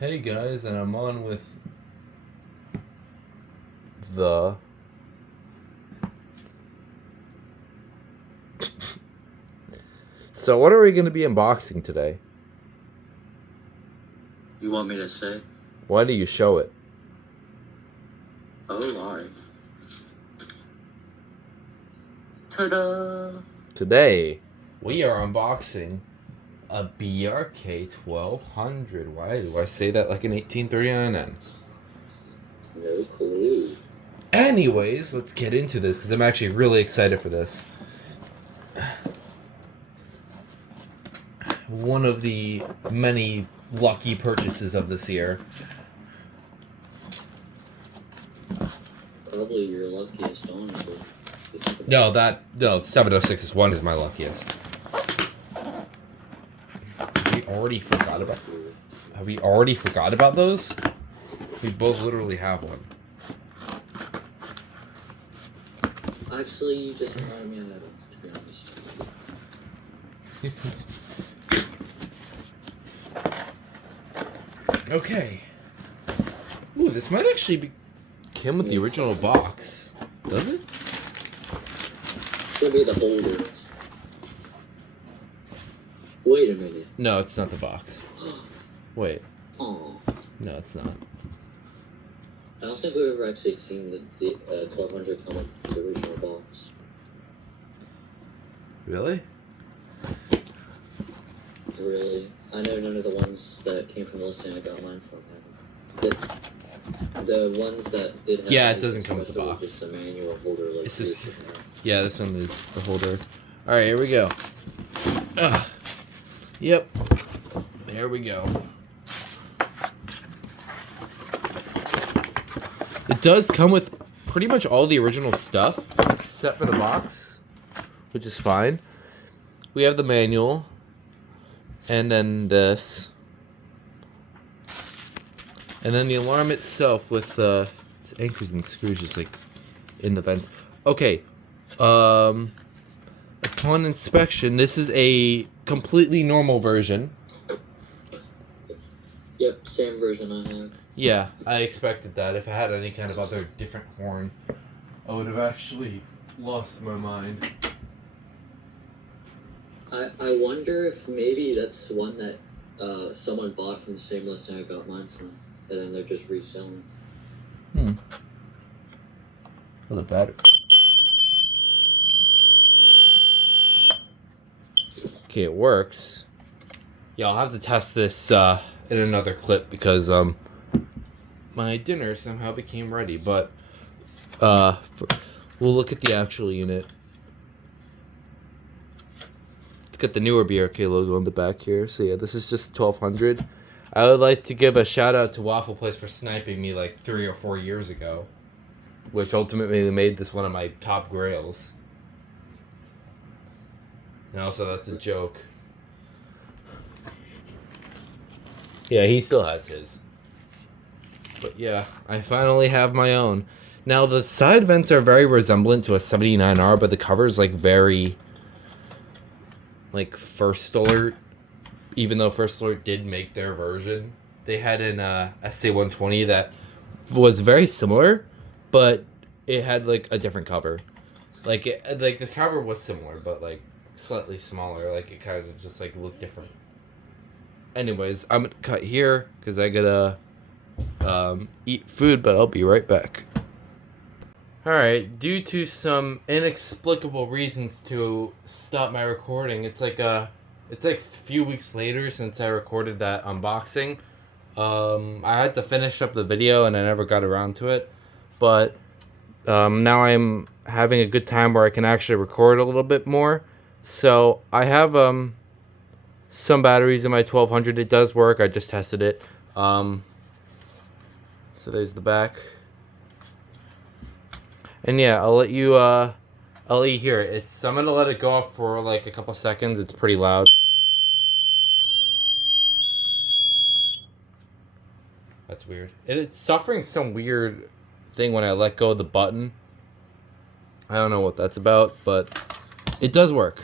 Hey guys, and I'm on with the So what are we going to be unboxing today? You want me to say? Why do you show it? Oh, alright. Ta-da! Today, we are unboxing a BRK 1200. Why do I say that like an 1839N? No clue. Anyways, let's get into this because I'm actually really excited for this. One of the many lucky purchases of this year. Probably your luckiest, honestly. No, 706 is one is my luckiest. Have we already forgot about those? We both literally have one. Actually, you just reminded me of that, to be honest. Okay. Ooh, this might actually came with the original box. Does it? It'll be the holder. Wait a minute. No, it's not the box. Wait. Oh. No, it's not. I don't think we've ever actually seen the 1200 come with the original box. Really? Really? I know none of the ones that came from the listing I got mine from had. The ones that did have, yeah, it doesn't come with the box. Just the manual holder, like it's just, yeah, this one is the holder. All right, here we go. Yep. There we go. It does come with pretty much all the original stuff, except for the box, which is fine. We have the manual, and then this. And then the alarm itself with its anchors and screws just like in the vents. Okay. Upon inspection, this is a completely normal version. Yep, same version I have. Yeah, I expected that. If I had any kind of other different horn, I would have actually lost my mind. I wonder if maybe that's one that someone bought from the same listing I got mine from, and then they're just reselling. Well, the battery. Okay, it works. Yeah, I'll have to test this in another clip because my dinner somehow became ready. But we'll look at the actual unit. It's got the newer BRK logo on the back here. So yeah, this is just 1200. I would like to give a shout out to Waffle Place for sniping me like 3 or 4 years ago, which ultimately made this one of my top grails. And also, that's a joke. Yeah, he still has his. But yeah, I finally have my own. Now, the side vents are very resemblant to a 79R, but the cover's like very like First Alert. Even though First Alert did make their version, they had an SA120 that was very similar, but it had like a different cover. Like the cover was similar, but like slightly smaller. Like it kind of just like looked different. Anyways, I'm gonna cut here because I gotta eat food, but I'll be right back. Alright, due to some inexplicable reasons to stop my recording, it's like a few weeks later since I recorded that unboxing. I had to finish up the video and I never got around to it, but now I'm having a good time where I can actually record a little bit more. So I have some batteries in my 1200. It does work. I just tested it. So there's the back. And yeah, I'll let you hear it. I'm gonna let it go off for like a couple seconds. It's pretty loud. That's weird. It's suffering some weird thing when I let go of the button. I don't know what that's about, but it does work.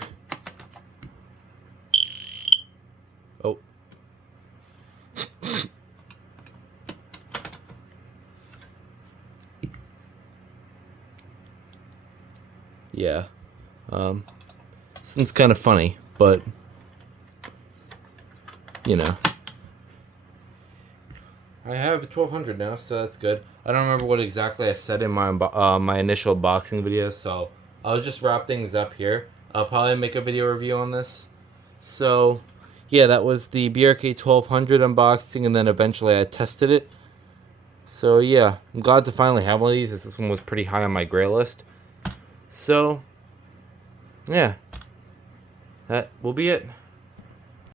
Oh. yeah. It's kind of funny, but you know. I have 1200 now, so that's good. I don't remember what exactly I said in my my initial boxing video, so I'll just wrap things up here. I'll probably make a video review on this. So, yeah, that was the BRK 1200 unboxing, and then eventually I tested it. So, yeah, I'm glad to finally have one of these, as this one was pretty high on my gray list. So, yeah, that will be it.